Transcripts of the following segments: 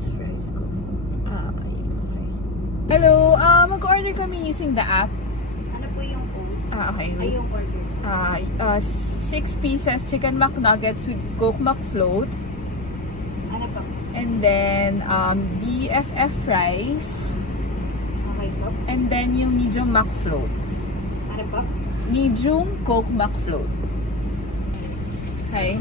Foods, rice, go. Okay. Hello, mag-order kami using the app. Ano po yung code? Okay. Ay, yung order. 6 pieces chicken McNuggets with Coke McFloat. Ano po? And then, BFF fries. Okay po. And then, yung medium McFloat. Ano po? Medium Coke McFloat. Okay.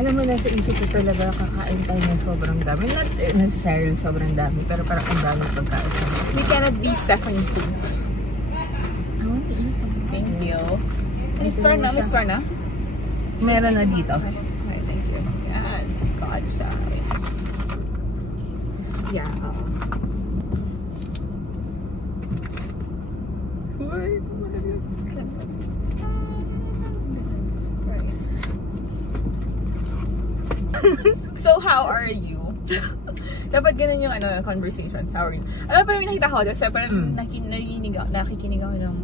Alam mo, nasa isip ko talaga kakain tayo ng sobrang dami. Not necessarily sobrang dami, pero parang ang dami pagkain. We cannot be Stephanie Sue. I want to eat something. Thank you. May store na? May store na? Meron na dito. Okay, thank you. Yan. God siya. Yeah. So, how are you? Dapat ganun yung conversation. How are you? Alam pa rin nakita ko, kasi parang nakikinig ako ng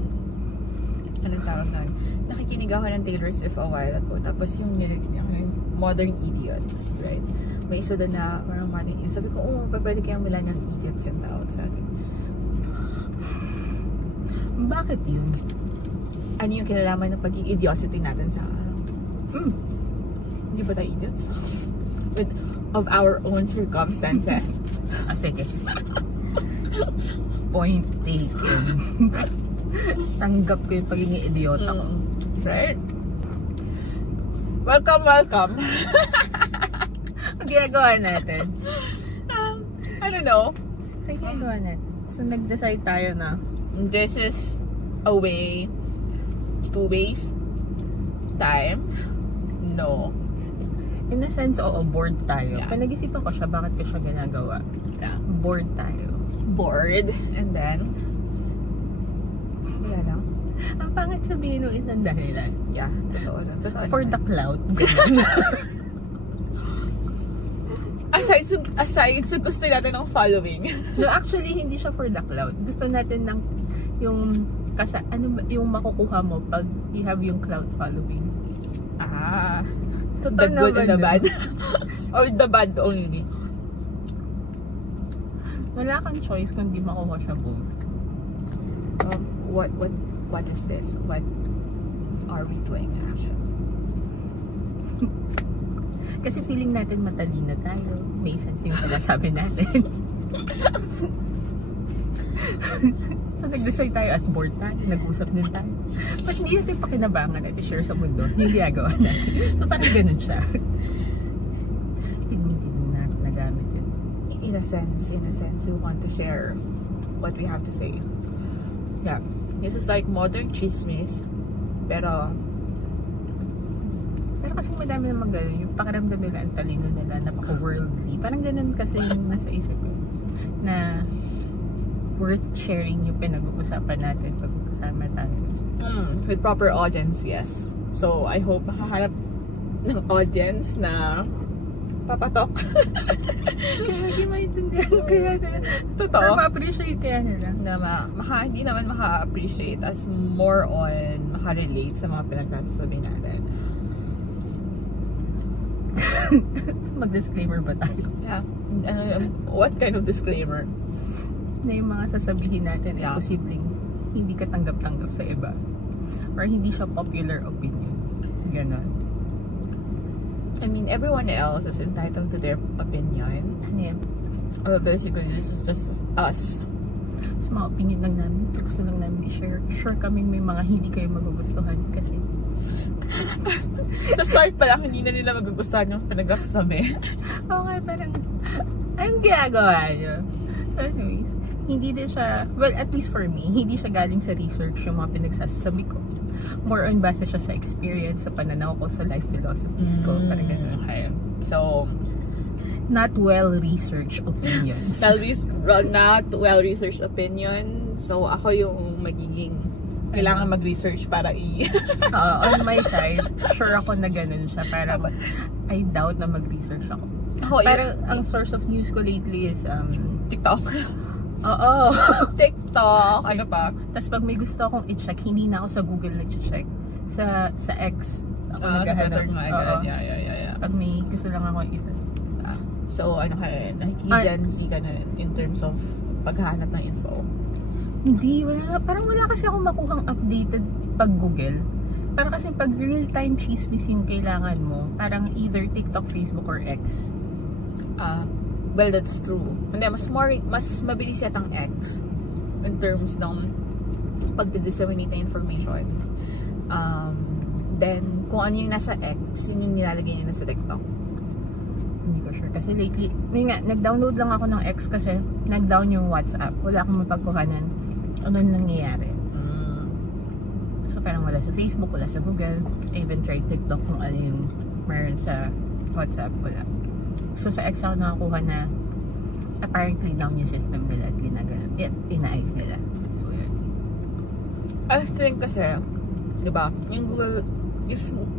anong tawag na? Nakikinig ako ng Taylor Swift a while ago. Tapos yung lyrics niya, yung Modern Idiots, right? May isa doon na parang Modern Idiots. Sabi ko, pwede kayang Millennial Idiots yung tawag sa atin. Bakit yun? Ano yung kinalaman ng pagiging idiosity natin sa araw? Hindi ba tayo idiots? Of our own circumstances. Sige. Point taken. Tanggap ko yung pagiging idiota ko. Right? Welcome. Ang ginagawa natin. I don't know. So, ginagawa natin. So, nag-decide tayo na this is a way to waste time. No. in a sense, bored tayo. Yeah. Pinag-isipan ko siya, bakit ko siya ginagawa. Yeah. Bored tayo. Bored. And then, wala lang. Ang pangit sabihin nung isang dahilan. Yeah, totoo na. For the clout. aside sa gusto natin ng following. No, actually, hindi siya for the clout. Gusto natin ng yung kasi ano yung makukuha mo pag you have yung clout following. The good and the bad. Or the bad only. Wala kang choice kung di makuha siya both. What is this? What are we doing actually? Kasi feeling natin matalino tayo. May sense yung sinasabi natin. So nag-decide tayo at bored tayo. Nag-usap din tayo. But hindi natin pakinabangan at i-share sa mundo yung ginagawa natin. So parang ganun siya. Tignan natin nagamit yun. In a sense, we want to share what we have to say. Yeah. This is like modern chismis. Pero kasi madami naman gano'n. Yung pakiramdam nila, ang talino nila, napaka-worldly. Parang ganun kasi yung nasa isip ko. Na worth sharing yung pinag-uusapan natin pag kasama tayo. With proper audience, yes. So, I hope makahanap ng audience na papatok. Kaya hindi maintindihan kaya nila. Totoo. Pero ma-appreciate kaya nila. Na hindi naman maka-appreciate as more on maka-relate sa mga pinagsasabi natin. Mag-disclaimer ba tayo? Yeah. What kind of disclaimer? Na yung mga sasabihin natin ay posibleng hindi ka tanggap-tanggap sa iba. Or hindi siya popular opinion. Ganon. I mean, everyone else is entitled to their opinion. Ano yan? Well, basically, this is just us. Sa mga opinion lang namin, gusto lang namin i-share. Sure kaming may mga hindi kayo magugustuhan kasi sa start pa lang, hindi na nila magugustuhan yung pinagsasabi. Okay, parang anong ginagawa nyo? So anyways, hindi din siya, well, at least for me, hindi siya galing sa research yung mga pinagsasabi ko. More on base siya sa experience, sa pananaw ko, sa life philosophies ko. Parang ganun. Okay. So, not well-researched opinions. Not well-researched opinion. So, ako yung magiging kailangan mag-research para on my side, sure ako na ganun siya. Para I doubt na mag-research ako. Pero ang source of news ko lately is TikTok. Oo. TikTok. Ano pa? Tapos pag may gusto akong i-check, hindi na ako sa Google nag-check. Sa X. Ako naghahanap. Yeah. Pag may gusto lang ako So, ano ka rin, nakiki-Gen Z ka na rin in terms of paghahanap ng info. Hindi, parang wala kasi ako makuhang updated pag Google. Parang kasi pag real-time chismis yung kailangan mo, parang either TikTok, Facebook, or X. Well, that's true. Hindi, mas mabilis yatang X in terms ng pag-disseminate ng information. Then, kung ano yung nasa X, yun yung nilalagay niya na sa TikTok. Hindi ko sure. Kasi lately, nag-download lang ako ng X kasi nag-down yung WhatsApp. Wala akong mapagkuhanan. Ano nangyayari? So, parang wala sa Facebook, wala sa Google. I even tried TikTok kung ano yung meron sa WhatsApp. Wala. So, sa X ako nakakuha na apparently down yung system nila at inaayos nila. So, yun. I think kasi, di ba, yung Google,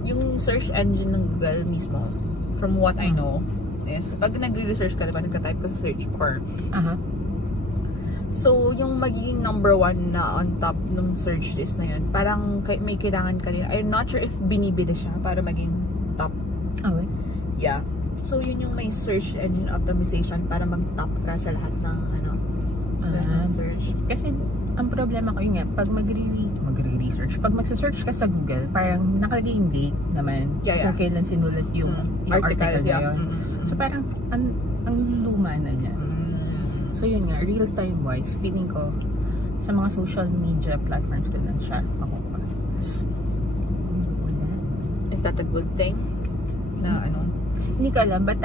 yung search engine ng Google mismo, from what I know, is, pag nagre-research ka, diba, nagka-type ka sa search bar. So, yung magiging number 1 na on top ng search list na yun, parang may kailangan ka rin. I'm not sure if binibili siya para maging top. Okay. Yeah. So, yun yung may search engine optimization para mag-top ka sa lahat ng search. Kasi, ang problema ko yun nga, pag magre-research, pag magsa-search ka sa Google, parang nakalagay yung date naman kung kailan sinulat yung article na yun. So, parang ang luma na niya. So, yun nga, real-time wise, feeling ko sa mga social media platforms ko lang siya makukuha. Is that a good thing? Na Hindi ko alam, but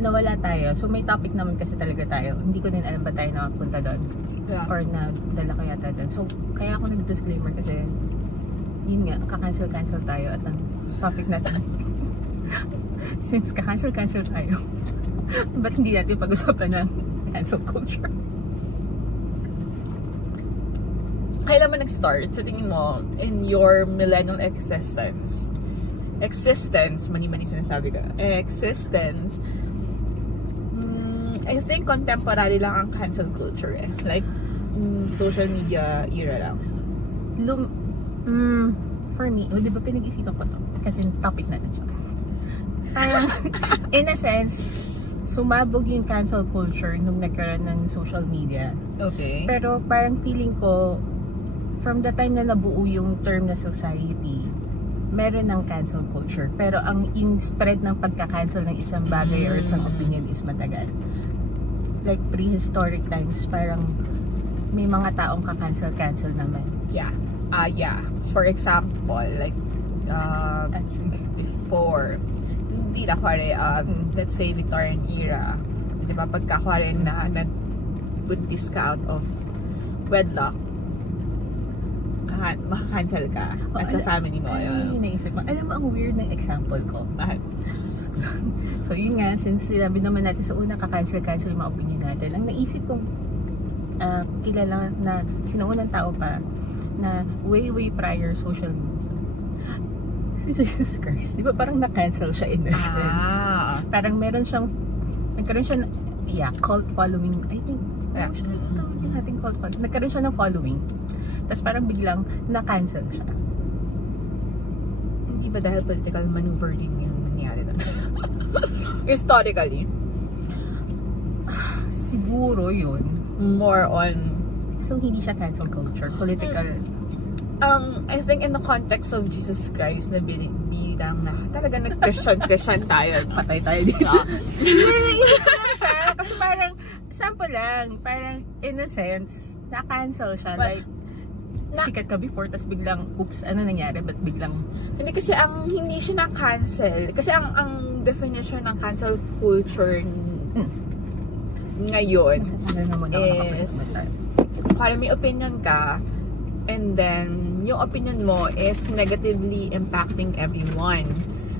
nawala tayo. So, may topic naman kasi talaga tayo. Hindi ko din alam ba tayo nakapunta doon. Yeah. Or nadala ko yata doon. So, kaya ako nag-disclaimer kasi yun nga, kakancel-cancel tayo at ang topic natin. Since kakancel-cancel tayo, ba't hindi natin pag-usapan ng cancel culture? Kailan ba nag-start sa tingin mo in your millennial existence, mani-mani sinasabi ko, existence, I think contemporary lang ang cancel culture eh. Like, social media era lang. For me, di ba pinag-isipan ko to? Kasi topic natin siya. Parang, in a sense, sumabog yung cancel culture nung nagkaroon ng social media. Okay. Pero parang feeling ko, from the time na nabuo yung term na society, meron ng cancel culture. Pero yung spread ng pagka-cancel ng isang bagay or isang opinion is matagal. Like prehistoric times, parang may mga taong ka-cancel naman. Yeah. For example, like, before, hindi na kwari, let's say Victorian era, di ba, pagka kwari na nagbuntis ka out of wedlock, maka-cancel ka as a family mo. Naisip mo. Alam mo, ang weird ng example ko. Bakit? So, yun nga, since sinabi naman natin sa una, ka-cancel yung mga opinion natin, ang naisip kong kilala na sinuunang tao pa na way prior social media. Si Jesus Christ. Di ba parang na-cancel siya in a sense? Parang meron siyang, nagkaroon siya, cult following, I think. Natin cult following. Nagkaroon siya ng following. Tapos parang biglang na-cancel siya. Hindi ba dahil political maneuvering yung nangyari doon? Historically. Siguro yun. More on... So, hindi siya cancel culture. Political... I think in the context of Jesus Christ na bilang na talaga nag-Christian tayo. Patay tayo dito. Siya, kasi parang sample lang. Parang in a sense, na-cancel siya. But, like, sikat ka before, tas biglang, oops, ano nangyari? Ba't biglang... Hindi kasi hindi siya na-cancel. Kasi ang definition ng cancel culture ngayon is parang may opinion ka and then yung opinion mo is negatively impacting everyone.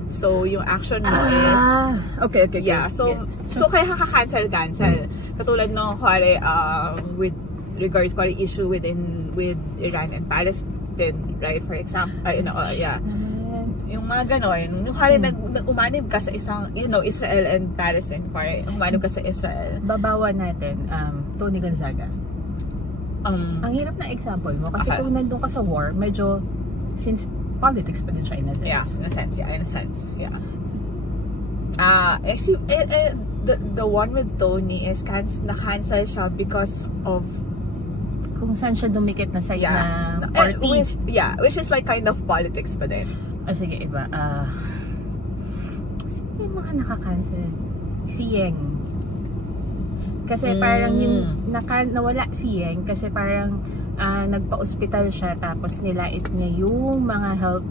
So, yung action mo is... Okay. Yeah, so kaya kaka-cancel. Katulad no, with regards to issue with Iran and Palestine, right? For example, yung mga ganon, yung umanib ka sa isang, Israel and Palestine, umanib ka sa Israel. Babawan natin, Tony Gonzaga. Ang hirap na example mo, kasi kung nandun ka sa war, medyo, since politics pa din siya in a sense. Yeah, in a sense. the one with Tony is na-cancel siya because of Kung saan siya dumikit na site na party. Which is like kind of politics pa din. Sige, iba. Sino yung mga nakakancel? Si Yeng. Kasi parang yung nawala si Yeng kasi parang nagpa-hospital siya tapos nilait niya yung mga health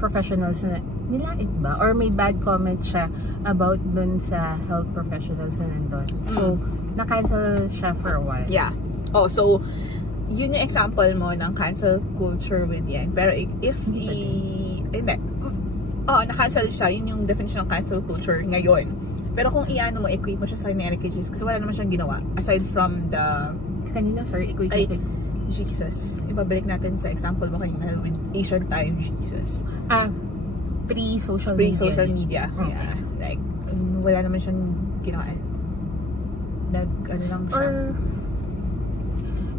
professionals na nilait ba? Or may bad comment siya about dun sa health professionals na nandun. So, na-cancel siya for a while. Yeah. Oh, so, yun yung example mo ng cancel culture with Yang. Pero if na-cancel siya, yun yung definition ng cancel culture ngayon. Pero kung i-ano mo, equate mo siya sa Erica Jesus, kasi wala naman siyang ginawa. Aside from the... Kanina, sorry, equate mo. Jesus. Ibabalik natin sa example mo kanina with Asian time Jesus. Pre-social media. Okay. Yeah. Like, wala naman siyang ginawa. Ano lang siya. Or,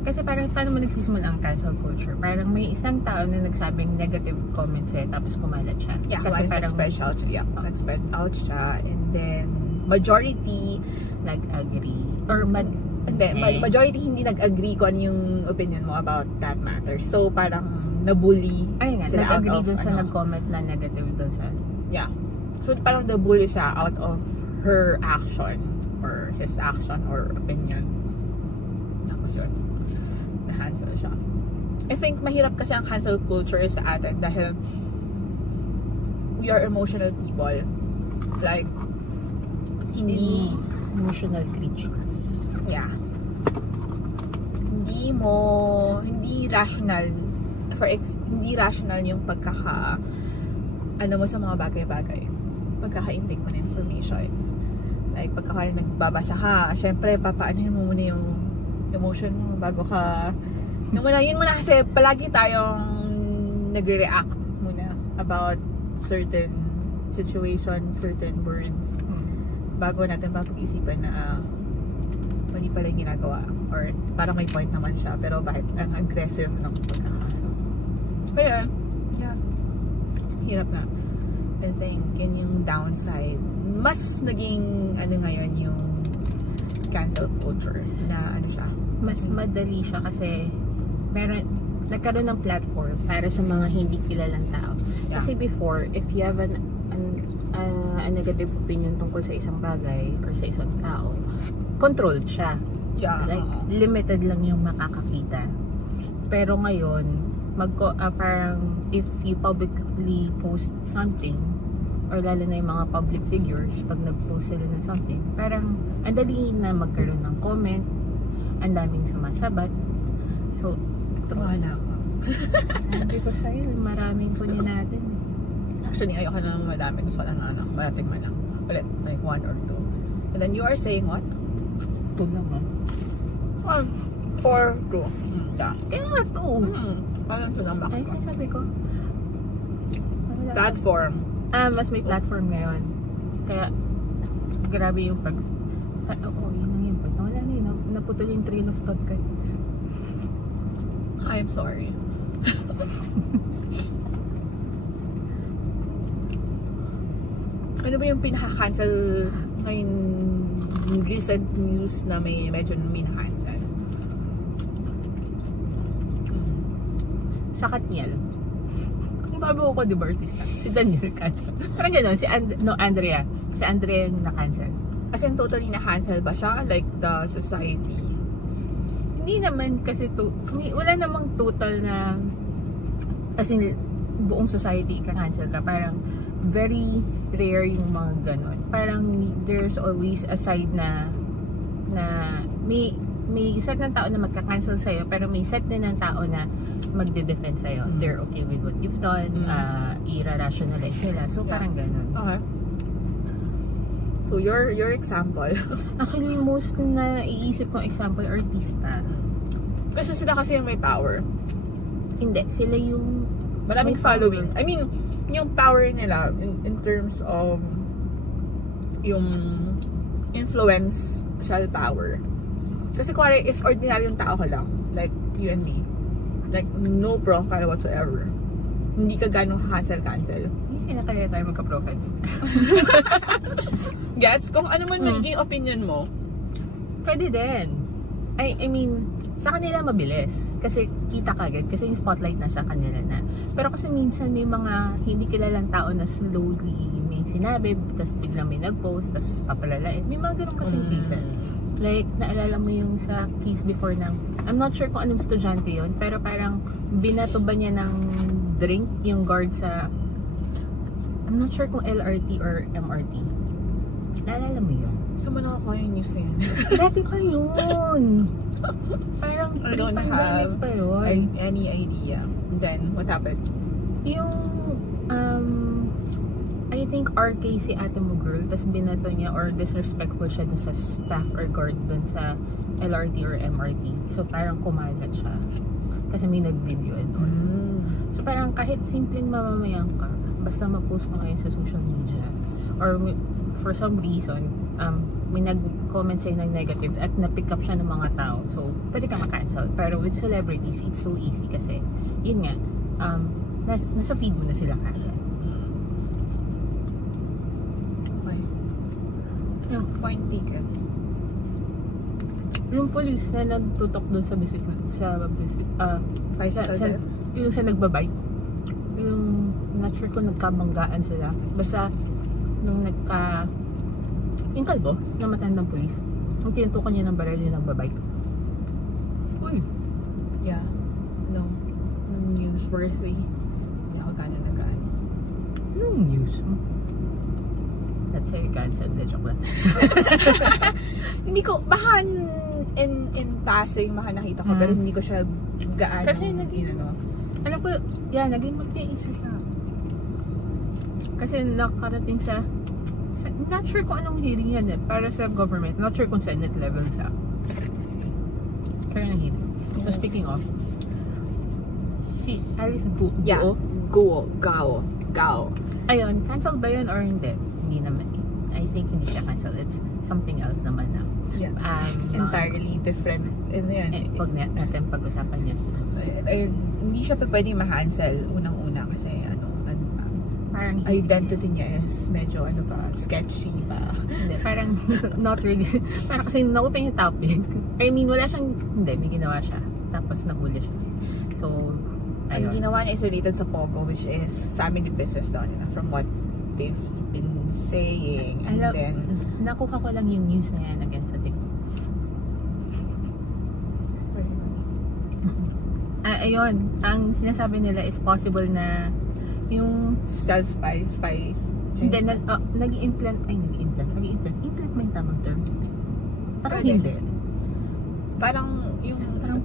kasi parang paano mo nagsisimula ang cancel culture? Parang may isang tao na nagsabing negative comments tapos kumalat siya. Yeah, kasi parang nag-spread out siya. Nag-spread out siya. And then, majority nag-agree. Or majority hindi nag-agree kung ano yung opinion mo about that matter. So, parang nabully sila out of... Nag-agree dun sa nag-comment na negative dun sa... Yeah. So, parang nabully siya out of her action or his action or opinion. Tapos yun. Na-cancel siya. I think mahirap kasi ang cancel culture sa atin dahil we are emotional people. Like, hindi emotional creatures. Yeah. Hindi rational yung ano mo sa mga bagay-bagay. Pagkaka-intake mo ng information. Like, pagkaka nagbabasa ka, syempre, papaanahin mo muna yung emotion mo bago ka... Yun muna kasi palagi tayong nagre-react muna about certain situations, certain words. Bago natin mapag-isipan na mali pala yung ginagawa. Or parang may point naman siya, pero bakit ang aggressive ng pagkakaano. Pero yeah, hirap na. I think yun yung downside. Mas naging ngayon yung cancel culture na siya. Mas madali siya kasi nagkaroon ng platform para sa mga hindi kilalang tao. Yeah. Kasi before, if you have a negative opinion tungkol sa isang bagay or sa isang tao, controlled siya. Yeah. Like, limited lang yung makakakita. Pero ngayon, parang if you publicly post something, or lalo na yung mga public figures, pag nag-post sila ng something, parang ang dali na magkaroon ng comment, ang daming sumasabat. So, wala ko. sabi ko sa'yo, maraming kunin natin. Actually, ayoko na naman madami. Gusto ko lang malating man lang. Ulit, like 1 or 2. And then you are saying what? 2 naman. 1 or 2. Yeah. Kaya nga 2. Parang 2 ng box ko. Ay, sabi ko. Platform. Mas may platform ngayon. Kaya, grabe yung yun lang yung pag. Wala na yun. Naputol yung train of thought ko. I'm sorry. Ano ba yung pinaka-cancel ngayon recent news na medyo na-cancel? Sa Katniel. Yung bago ko, di ba, artista? Si Daniel cancel. Parang gano'n, Andrea. Si Andrea yung na-cancel. As in, totally na-cancel ba siya? Like, the society? Hindi naman kasi wala namang total na as in, buong society ka-cancel ka. Parang very rare yung mga ganon. Parang there's always a side na may set ng tao na magka-cancel sa'yo, pero may set din ng tao na magde-defend sa'yo. They're okay with what you've done, i-rationalize nila. So, parang ganon. Okay. So, your example? Actually, most na iisip kong example, artista. Kasi sila kasi yung may power. Hindi, sila yung maraming following. I mean, yung power nila in terms of yung influential power. Kasi kung if ordinary yung tao ka lang, like you and me, like no profile whatsoever, hindi ka ganong cancel. Hindi kinakaya tayo magka-profile. Gets? Kung ano man magiging opinion mo. Pwede din. I mean, sa kanila mabilis. Kasi kita kagad. Kasi yung spotlight nasa kanila na. Pero kasi minsan may mga hindi kilalang tao na slowly may sinabi, tapos biglang may nag-post, tapos papalalain. May mga ganun kasing cases. Like, naalala mo yung sa case before ng, I'm not sure kung anong estudyante yun, pero parang binato ba niya ng drink yung guard sa, I'm not sure kung LRT or MRT. Naalala mo yun? So, mo nakakuha yung news na yan? Dati pa yun. Parang I don't pre-pandemic have pa yun. any idea. Then, what happened? Yung, I think RK si ate mo girl, tapos binato niya or disrespectful siya dun sa staff or guard dun sa LRT or MRT. So, parang kumalat siya. Kasi may nag-video doon. So, parang kahit simpleng mamamayan ka, basta ma-post ka ngayon sa social media, or for some reason, may nag-comment sa'yo ng negative at na-pick up siya ng mga tao. So, pwede ka ma-cancel. Pero with celebrities, it's so easy kasi, yun nga, nasa feed mo na sila kagad. Okay. Yung point taken. Yung police na nagtutok doon sa Bicycle. yung sa nagbabike. Yung, not sure kung nagkabanggaan sila. Basta, nung yung kalbo, na matandang police, yung tinutukan niya ng baril yung nagbabike. Uy! Yeah. No. Newsworthy. Hindi ako gano'n nag-ano. Anong news? Let's say, cancel. Joke lang. Hindi ko, baka in passing, baka nakita ko, pero hindi ko siya gaano. Kasi alam ko, naging mag-i-issue siya. Kasi nakarating sa, not sure kung anong hearing yan para sa government. Not sure kung Senate level sa. Kaya nang hearing. So speaking of, si Alice Guo. Yeah. Gao. Ayun, cancel ba yun or hindi? Hindi naman eh. I think hindi siya cancel. It's something else naman na. Yeah. Entirely different. Pag natin pag-usapan yan. Hindi siya pwede ma-cancel unang-una kasi parang identity niya is medyo sketchy pa. Hindi, parang not really. Parang kasi na-open yung topic. I mean, wala siyang, may ginawa siya. Tapos nahuli siya. So, ang ginawa niya is related sa Pogo, which is family business daw nila from what they've been saying. And then, nakuha ko lang yung news na yan again sa TikTok. Ayun, ang sinasabi nila is possible na yung spy. Hindi, nag-i-implant ba yung tamang term? Parang hindi. Parang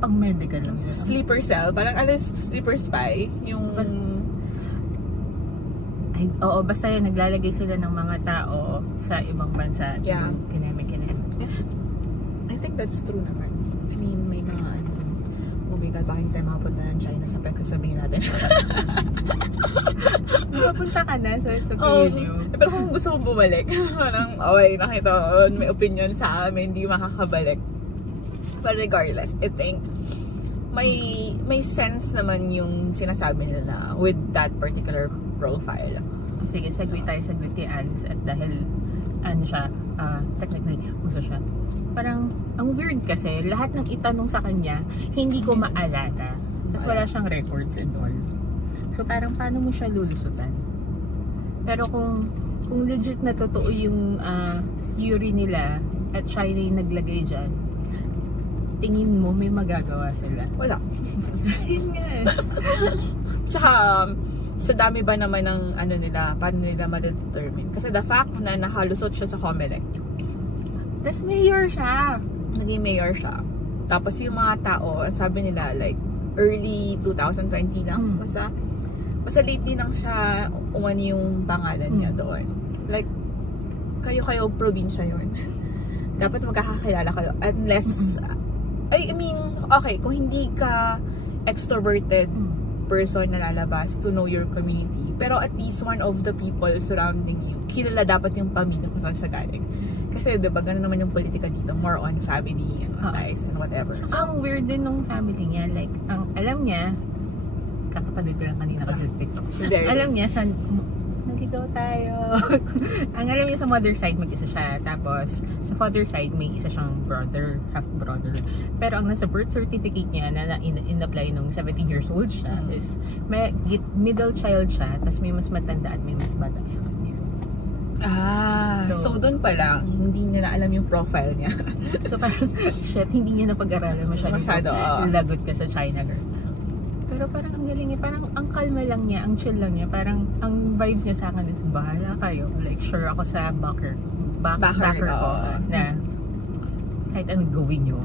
pang medical lang yun. Sleeper cell, parang sleeper spy, yung oo, basta yun, naglalagay sila ng mga tao sa ibang bansa. Yeah. Kineme. I think that's true naman. I mean, may mga God, bakit tayo makapunta ng China sa pagkasabihin natin. Makapunta ka na, so it's okay. Pero kung gusto mong bumalik, parang, nakita ko, may opinion sa amin, hindi makakabalik. But regardless, I think, may sense naman yung sinasabi nila with that particular profile. Sige, segue tayo saglit kay Alice at dahil, technically, uso siya. Parang, ang weird kasi, lahat ng itanong sa kanya, hindi ko maalala. Tapos wala siyang records and all. So parang, paano mo siya lulusutan? Pero kung legit na totoo yung theory nila, at siya yung naglagay dyan, tingin mo, may magagawa sila? Wala. Yun nga. Tsaka, sa dami ba naman ng nila, paano nila ma-determine? Kasi the fact na nakalusot siya sa Comelec, tapos mayor siya. Naging mayor siya. Tapos yung mga tao, sabi nila like early 2020 lang. Basta lately lang siya umani yung pangalan niya doon. Like, kayo probinsya yun. Dapat magkakakilala kayo. Unless, I mean, okay, kung hindi ka extroverted person na lalabas to know your community, pero at least one of the people surrounding you, kilala dapat yung pamilya kung saan siya galing. Kasi diba, gano'n naman yung politika dito, more on family and guys and whatever. So, ang weird din nung family niya, like, ang alam niya, kakabit ko lang kanina kasi sa TikTok. Very Alam niya, naligaw tayo. Ang alam niya sa mother side, mag-isa siya. Tapos, sa father side, may isa siyang brother, half-brother. Pero ang nasa birth certificate niya, na in-apply nung 17 years old siya, is may middle child siya, tapos may mas matanda at may mas bata sa kanya. So doon pa lang, hindi niya na alam yung profile niya. So parang, shit, hindi niya napag-aralan masyado. Lagot ka sa China girl. Pero parang ang galing niya, parang ang kalma lang niya, ang chill lang niya, parang ang vibes niya sa akin is, bahala kayo. Like, sure ako sa backer ko na kahit anong gawin nyo,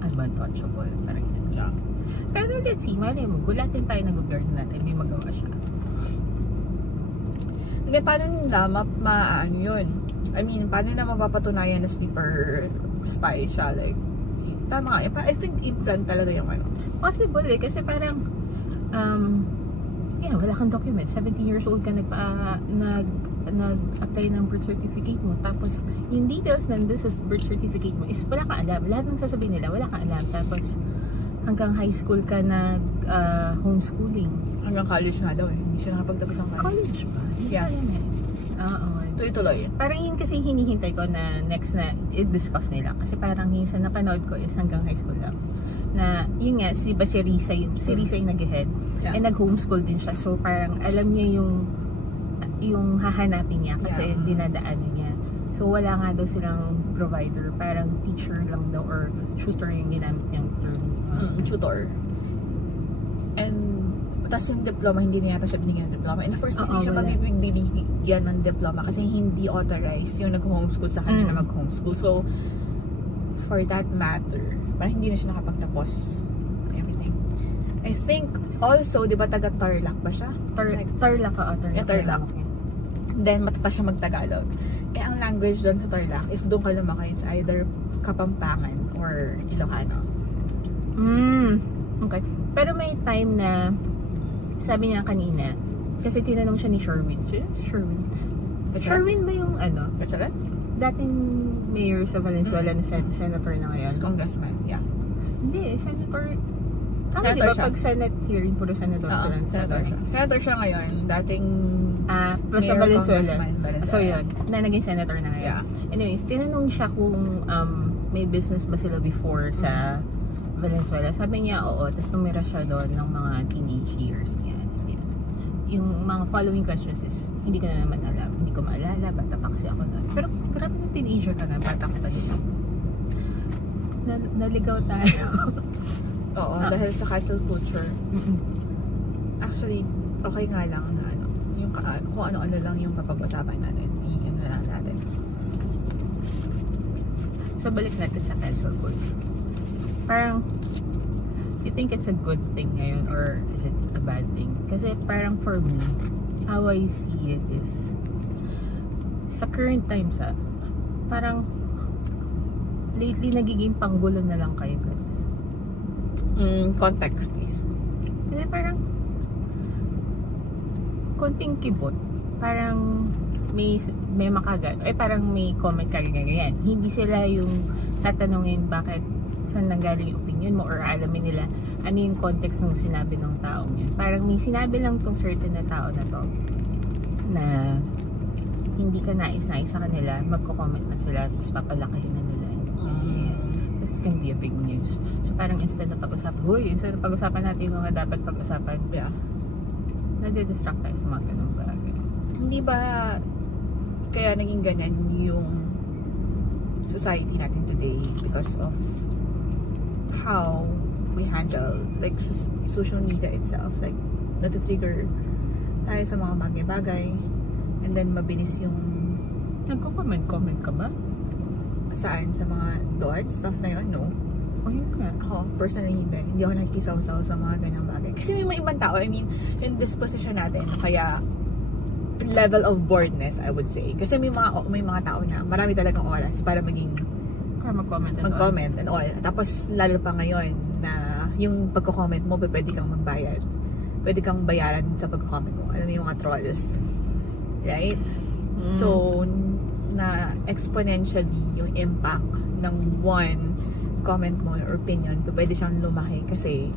I'm untouchable. Parang yun. Yeah. Pero let's see, malay mo, gulatin tayo ng gobyerno natin, may magawa siya. Hindi, paano nila maano yun? I mean, paano na mapapatunayan na sleeper spy siya? Like, tama nga. I think implant talaga yung ano. Possible eh, kasi parang wala kang document. 17 years old ka nag-apply ng birth certificate mo. Tapos, yung details nandun sa birth certificate mo is wala kang alam. Lahat ng sasabihin nila, wala kang alam. Tapos, hanggang high school ka homeschooling. Hanggang college nga daw eh. Hindi siya nakapagtapos ng College ba? Yeah. Oo. Tuloy-tuloy. Parang yun kasi hinihintay ko na next na i-discuss nila. Kasi parang yung sa napanood ko is hanggang high school lang. Na yun nga, diba si Risa yung nag-head. Yeah. And nag-homeschool din siya. So parang alam niya yung hahanapin niya kasi dinadaanan niya. So wala nga daw silang provider. Parang teacher lang daw or tutor yung ginamit niyang term. Tutor. And tapos yung diploma, hindi niya yata siya binigyan ng diploma. In the first place, hindi siya mabibigyan ng diploma kasi hindi authorized yung nag-homeschool sa kanya na mag-homeschool. So, for that matter, parang hindi na siya nakapagtapos everything. I think, also, di ba taga-Tarlac ba siya? Tarlac. Yeah, Tarlac. Then, matata siya mag-Tagalog. Eh, ang language doon sa Tarlac, if doon ka lumaki, is either Kapampangan or Ilocano. Okay. Pero may time na sabi niya kanina, kasi tinanong siya ni Sherwin. Sherwin ba yung ano? Bachelor? Dating mayor sa Valenzuela na senator na ngayon? Congressman, yeah. Hindi, senator. Senator diba siya. Pag Senate hearing, puro senator sila. Senator siya. Senator siya ngayon. Dating sa Valenzuela. Valenzuela. So yun, na naging senator na ngayon. Yeah. Anyways, tinanong siya kung may business ba sila before sa Valenzuela. Sabi niya, oo. Tapos tumira siya doon ng mga teenage years niya. Yung mga following questions is, hindi ko na naman alam. Hindi ko maalala. Bata pa kasi ako doon. Pero grabe ng teenager ka na. Bata ka pa din. Naligaw tayo. Oo, dahil sa cancel culture. Actually, okay nga lang na ano. Yung kung ano-ano lang yung mapag-usapan natin. I-ano na natin. So, balik natin sa cancel culture. Parang, you think it's a good thing ngayon or is it a bad thing? Kasi parang for me, how I see it is, sa current times parang lately nagiging panggulo na lang kayo guys. Context please. Kasi parang konting kibot, parang may makagat, parang may comment ganyan. Hindi sila yung tatanungin bakit saan nanggaling yung opinion mo or alamin nila ano yung context ng sinabi ng taong yun. Parang may sinabi lang tong certain na tao na to na hindi ka nais-nais sa kanila, magko-comment na sila tapos papalakihin na nila yung opinion. This can be a big news. So parang instead na pag-usapan natin yung mga dapat pag-usapan, nade-distract tayo sa mga ganung bagay. Hindi ba kaya naging ganyan yung society natin today because of how we handle like social media itself, like nati-trigger tayo sa mga bagay-bagay and then mabilis yung nagko-comment ka ba? Saan? Sa mga doon? Stuff na yun? No? O yun nga. Ako, personally hindi ako nakikisaw-saw sa mga ganyang bagay kasi may mga ibang tao, I mean in this position natin, kaya level of boredness I would say, kasi may mga tao na marami talagang oras para mag-comment and all. Tapos lalo pa ngayon na yung pagko-comment mo, pwede kang magbayad. Pwede kang bayaran sa pagko-comment mo. Alam mo yung mga trolls. Right? So, na exponentially yung impact ng one comment mo or opinion, pwede siyang lumaki kasi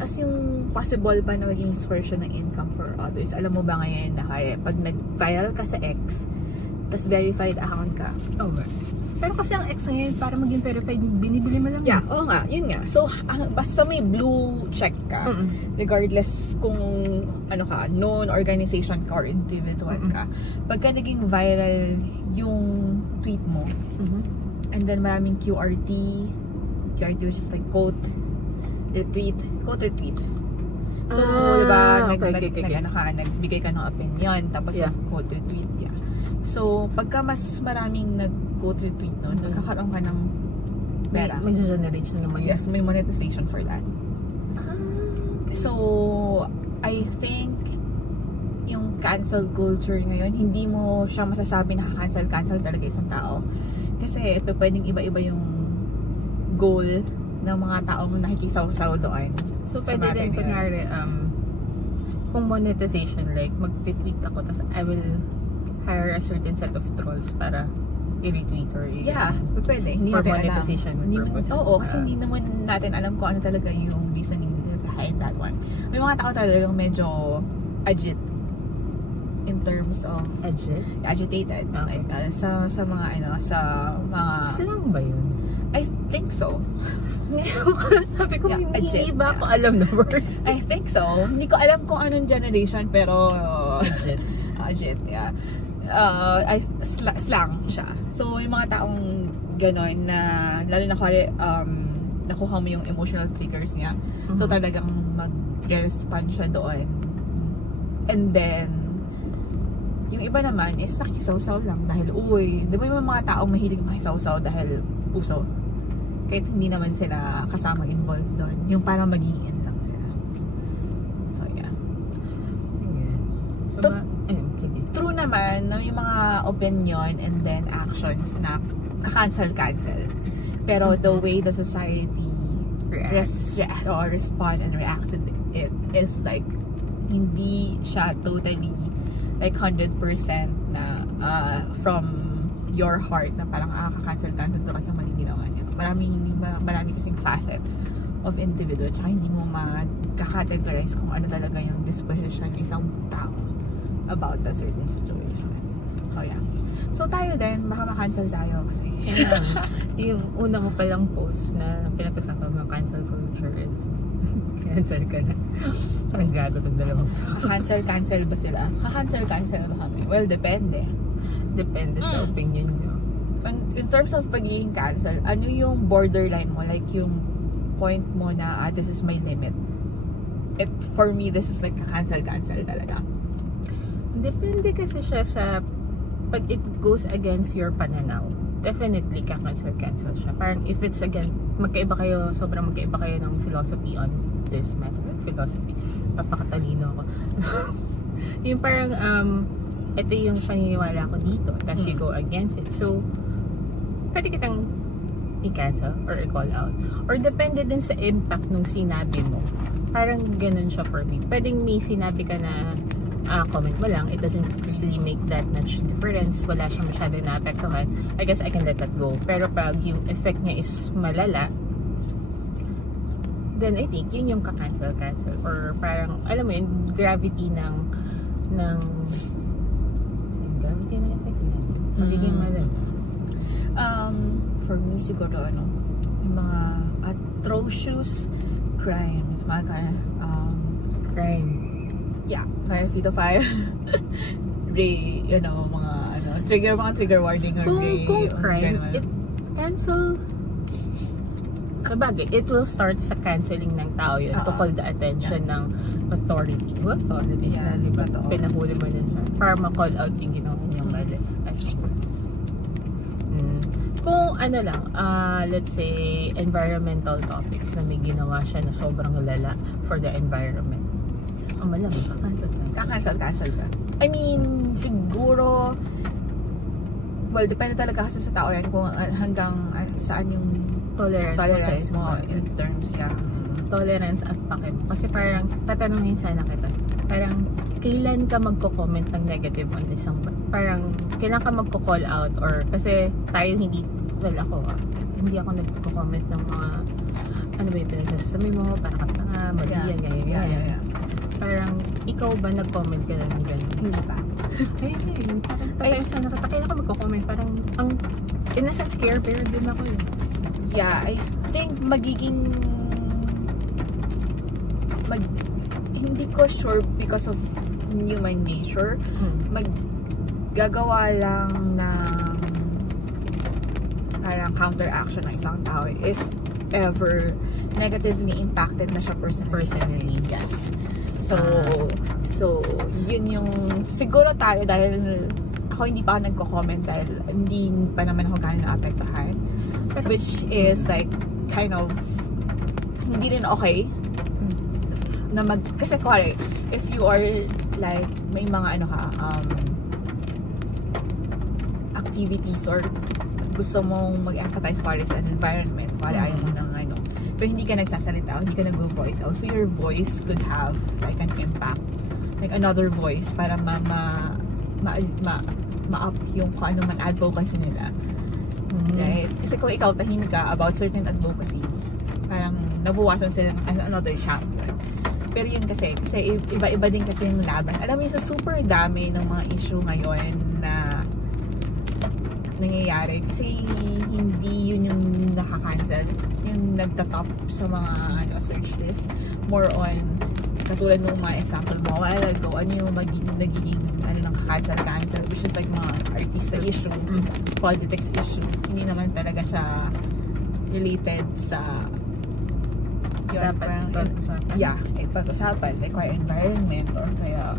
As yung possible pa na maging source ng income for others. Alam mo ba ngayon na kaya pag nag-viral ka sa X, tas verified account ka. Okay. Pero kasi ang X ngayon, para maging verified, binibili mo lang. Yeah, oo nga, yun nga. So, basta may blue check ka, regardless kung ano ka, known organization ka or individual ka, pagka naging viral yung tweet mo, and then maraming QRT which is like quote, retweet. So, diba, nagbigay ka ng opinion, tapos quote, retweet, yeah. So, pagka mas maraming nag-quote retweet nun, nagkakaroon ka ng pera. May generation naman. Yes, may monetization for that. So, I think yung cancel culture ngayon, hindi mo siya masasabi na cancel talaga isang tao. Kasi ito pwedeng iba-iba yung goal ng mga taong nakikisaw-saw doon. So, pwede din kunwari, kung monetization, like, mag-tweet ako, tapos I will hire a certain set of trolls para i-retweet or pwede. Hindi for natin monetization alam. Oo, kasi hindi naman natin alam kung ano talaga yung reasoning behind that one. May mga tao talagang medyo in terms of agitated. Okay. Like, sa mga slang ba yun? I think so. Sabi ko, hindi ba ako alam na word? I think so. Hindi ko alam kung anong generation, pero agit, yeah. Slang siya. So, yung mga taong ganon na, lalo na kaya, nakuha mo yung emotional triggers niya. So, talagang mag-respond siya doon. And then, yung iba naman is nakisaw-saw lang dahil, di ba yung mga taong mahilig makisaw-saw dahil uso? Kahit hindi naman sila kasama involved doon. Yung parang maging in lang sila. So, yeah. So, true naman na may mga opinion and then actions na ka-cancel. Pero the way the society respond and reacts to it is like hindi siya totally like 100% na from your heart na parang ka-cancel ka kasi mali ginawa niya. Marami kasing facet of individual tsaka hindi mo ma-categorize kung ano talaga yung disposition ng isang tao about that certain situation. Oh yeah. So tayo din, baka ma-cancel tayo kasi yung una mo palang post na pinag-usapan mo cancel culture is cancel ka na. Parang gago itong dalawang cancel ba sila? Cancel ba kami? Well, depende. Depende sa opinion nyo. In terms of pagiging cancel, ano yung borderline mo? Like yung point mo na this is my limit. For me, this is like cancel talaga. Depende kasi siya sa pag it goes against your pananaw. Definitely cancel siya. Parang if it's again, sobrang magkaiba kayo ng philosophy on this matter. Philosophy. Papakatalino ako. Yung parang ito yung paniniwala ko dito, tapos you go against it. So, pwede kitang i-cancel or i-call out. Or depende din sa impact nung sinabi mo. Parang ganun siya for me. Pwedeng may sinabi ka na comment mo lang, it doesn't really make that much difference, wala siyang masyado naapektuhan, I guess I can let that go. Pero pag yung effect niya is malala, then I think yun yung ka-cancel or parang, alam mo yun, gravity ng gravity ng effect niya magiging malala. For me siguro yung mga atrocious crimes, mga crime. Yeah, pedophile, rape, mga trigger warning or rape. Kung crime, it cancel. Sabagay, it will start sa canceling ng tao yun to call the attention ng authority. What authorities na, diba? Pinahuli mo na siya. Para ma-call out yung ginawa niyang mali. Kung let's say, environmental topics na may ginawa siya na sobrang lala for the environment. Malamang, cancel ka. I mean, siguro, well, depende talaga kasi sa tao yan kung hanggang saan yung tolerance mo in terms tolerance at pake mo. Kasi parang, tatanungin sana kita, parang, kailan ka magko-comment ng negative on isang, parang, kailan ka magko-call out or, kasi tayo hindi ako nagko-comment ng mga, ano ba yung pinagsasabi mo, parang katanga, mali yan, ganyan. Parang, ikaw ba nag-comment ka na ng gano'n? Hindi pa. Ayun, parang tayo sa nakatakin ako magko-comment. Parang, in a sense, care bear din ako yun. Yeah, I think magiging hindi ko sure because of human nature. Maggagawa lang ng parang counteraction ng isang tao if ever negatively impacted na siya personally. Yes. So yun yung siguro tayo dahil ako hindi pa ako nagko-comment dahil hindi pa naman ako gaano naapektuhan, which is like kind of hindi rin okay na kasi kuwari if you are like may mga activities or gusto mong mag-empathize kuwari sa environment, kuwari ayaw mo ng pero hindi ka nagsasalita, hindi ka nag-voice out, so your voice could have like an impact, like another voice para ma-up yung kung ano man advocacy nila. Right? Kasi kung ikaw tahimik ka about certain advocacy, parang nabuwasan sila ng another champion. Pero yun kasi iba-iba din kasi yung laban. Alam mo, sa super dami ng mga issue ngayon na nangyayari kasi hindi yun yung nakakancel, yung nagtatop sa mga search list. More on katulad ng mga example mo, ano yung nagiging nakakancel, which is like mga artista issue, politics issue. Hindi naman talaga siya related sa dapat pag-usapan. Yeah, pag-usapan. Like kaya environment or kaya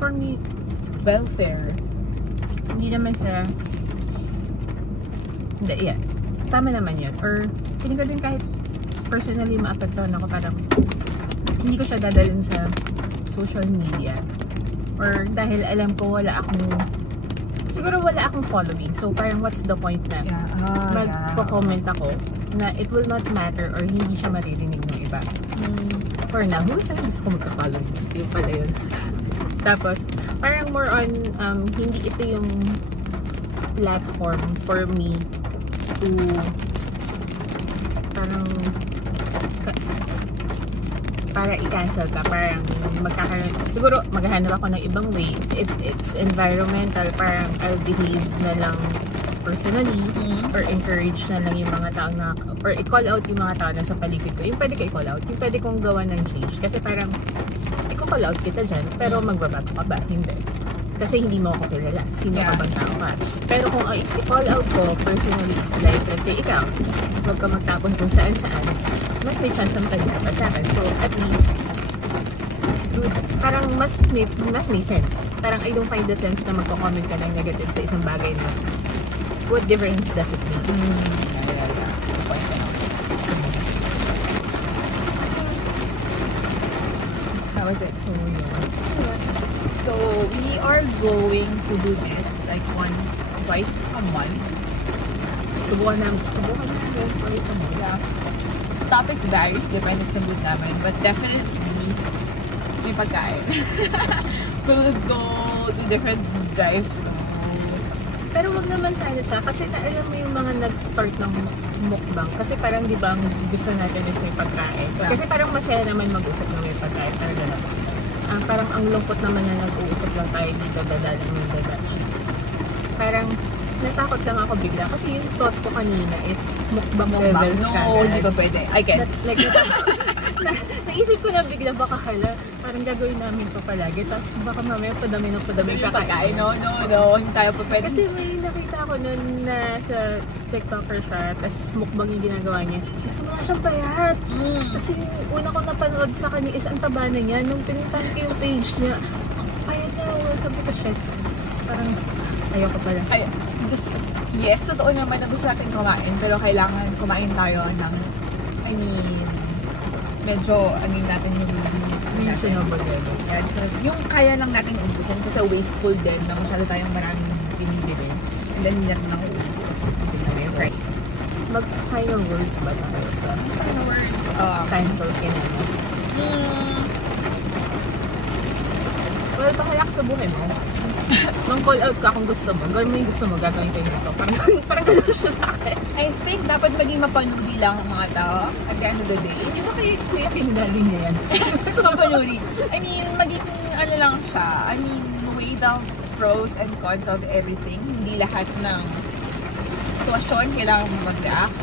for me, welfare. Hindi naman siya tama naman yun. Or feeling ko din kahit personally maapektuhan ako, parang hindi ko siya dadalhin sa social media. Or dahil alam ko siguro wala akong following. So parang what's the point na magko-comment ako na it will not matter or hindi siya maririnig ng iba. For now, gusto ko magka-follow. Yung pala yun. Tapos, parang more on, hindi ito yung platform for me to parang para i-cancel ka. Parang siguro maghahanap ako ng ibang way. If it's environmental, parang I'll behave na lang personally or encourage na lang yung mga tao or i-call out yung mga tao na sa paligid ko. Yung pwede ka i-call out, yung pwede kong gawa ng change. Kasi parang i-call out kita dyan, pero magbabago ka ba? Hindi. Kasi hindi mo ako kilala. Sino ka bang tao ka? Pero kung i-call out ko personally is like, let's say ikaw, huwag ka magtapon kung saan-saan, mas may chance ang pagdapat sa akin. So at least parang mas may sense. Parang I don't find the sense na magko-comment ka ng negative sa isang bagay na what difference does it make? How was it? So we are going to do this like twice a month. Subukan namin twice a month. Yeah. Topic varies, depende sa mood namin, but definitely may pagkain. We'll go to different drives. Pero wag naman sana siya kasi alam mo yung mga nag-start ng mukbang kasi parang di ba gusto natin is may pagkain. Yeah. Kasi parang masaya naman mag-usap ng may pagkain. Parang ang lungkot naman na nag-uusap lang tayo dito dadalan. Parang natakot lang ako bigla kasi yung thought ko kanina is mukbang levels ka. No, hindi ba pwede? I get. Like, naisip ko na bigla baka parang gagawin namin pa palagi tapos baka mamaya padami kakain. No, hindi tayo pa pwede. Kasi may nakita ko nun na sa TikToker siya tapos mukbang yung ginagawa niya. Kasi mga siyang payat. Kasi yung una ko napanood sa kanya is ang taba na niya. Nung pinuntahan ko yung page niya, payat niya. Sabi ko, shit. Parang ayoko pala. Yes, totoo naman na gusto natin kumain pero kailangan kumain tayo ng medyo natin yung reasonable level. Yeah, so, yung kaya lang natin ubusin kasi wasteful din na masyado tayong maraming pinibili and then hindi natin nauubos. Right. Mag-final words ba tayo sa final words? cancel kinema? Well, pahalak sa buhay mo. Nung call out ka kung gusto mo, gawin mo yung gusto mo, gagawin ko yung gusto. Parang gano'n siya sa akin. I think dapat maging mapanuli lang ang mga tao at the end of the day. Hindi ba kay Kuya King galing niya yan? Mapanuli. I mean, maging ano lang siya. I mean, weigh the pros and cons of everything. Hindi lahat ng sitwasyon kailangan mo mag-react.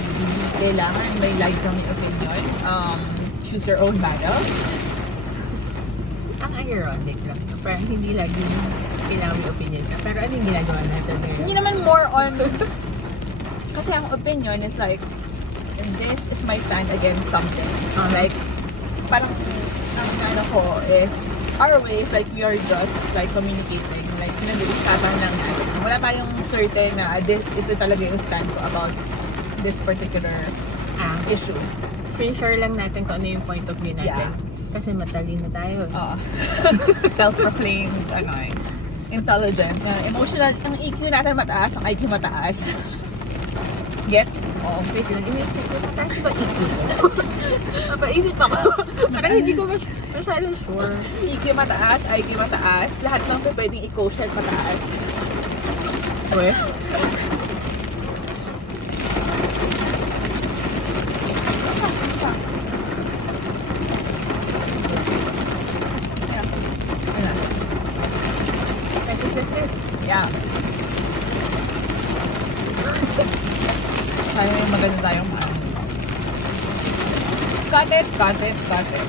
Hindi kailangan may like kang opinion. Choose your own battle. Ang ironic lang. Parang hindi lagi kailangan may opinion ka. Pero ano yung ginagawa natin ngayon? Hindi naman more on... Kasi ang opinion is like, this is my stand against something. Like, parang ang ano ko is, our ways, like, we are just like communicating. Like, nag-iisatan lang natin. Wala tayong certain na ito talaga yung stand ko about this particular issue. Share lang natin kung ano yung point of view natin. Yeah. Kasi matalino tayo. Self-proclaimed, intelligent. Emotional, ang EQ natin mataas, ang IQ mataas. Gets? Oo, wait lang. Inisip ko, mataas ba EQ ko? Napaisip ako. Parang hindi ko masyadong sure. EQ mataas, IQ mataas, lahat ng pwedeng i-quotient mataas. Uwe? Yeah. Sana may maganda tayong Cut it, cut it, cut it.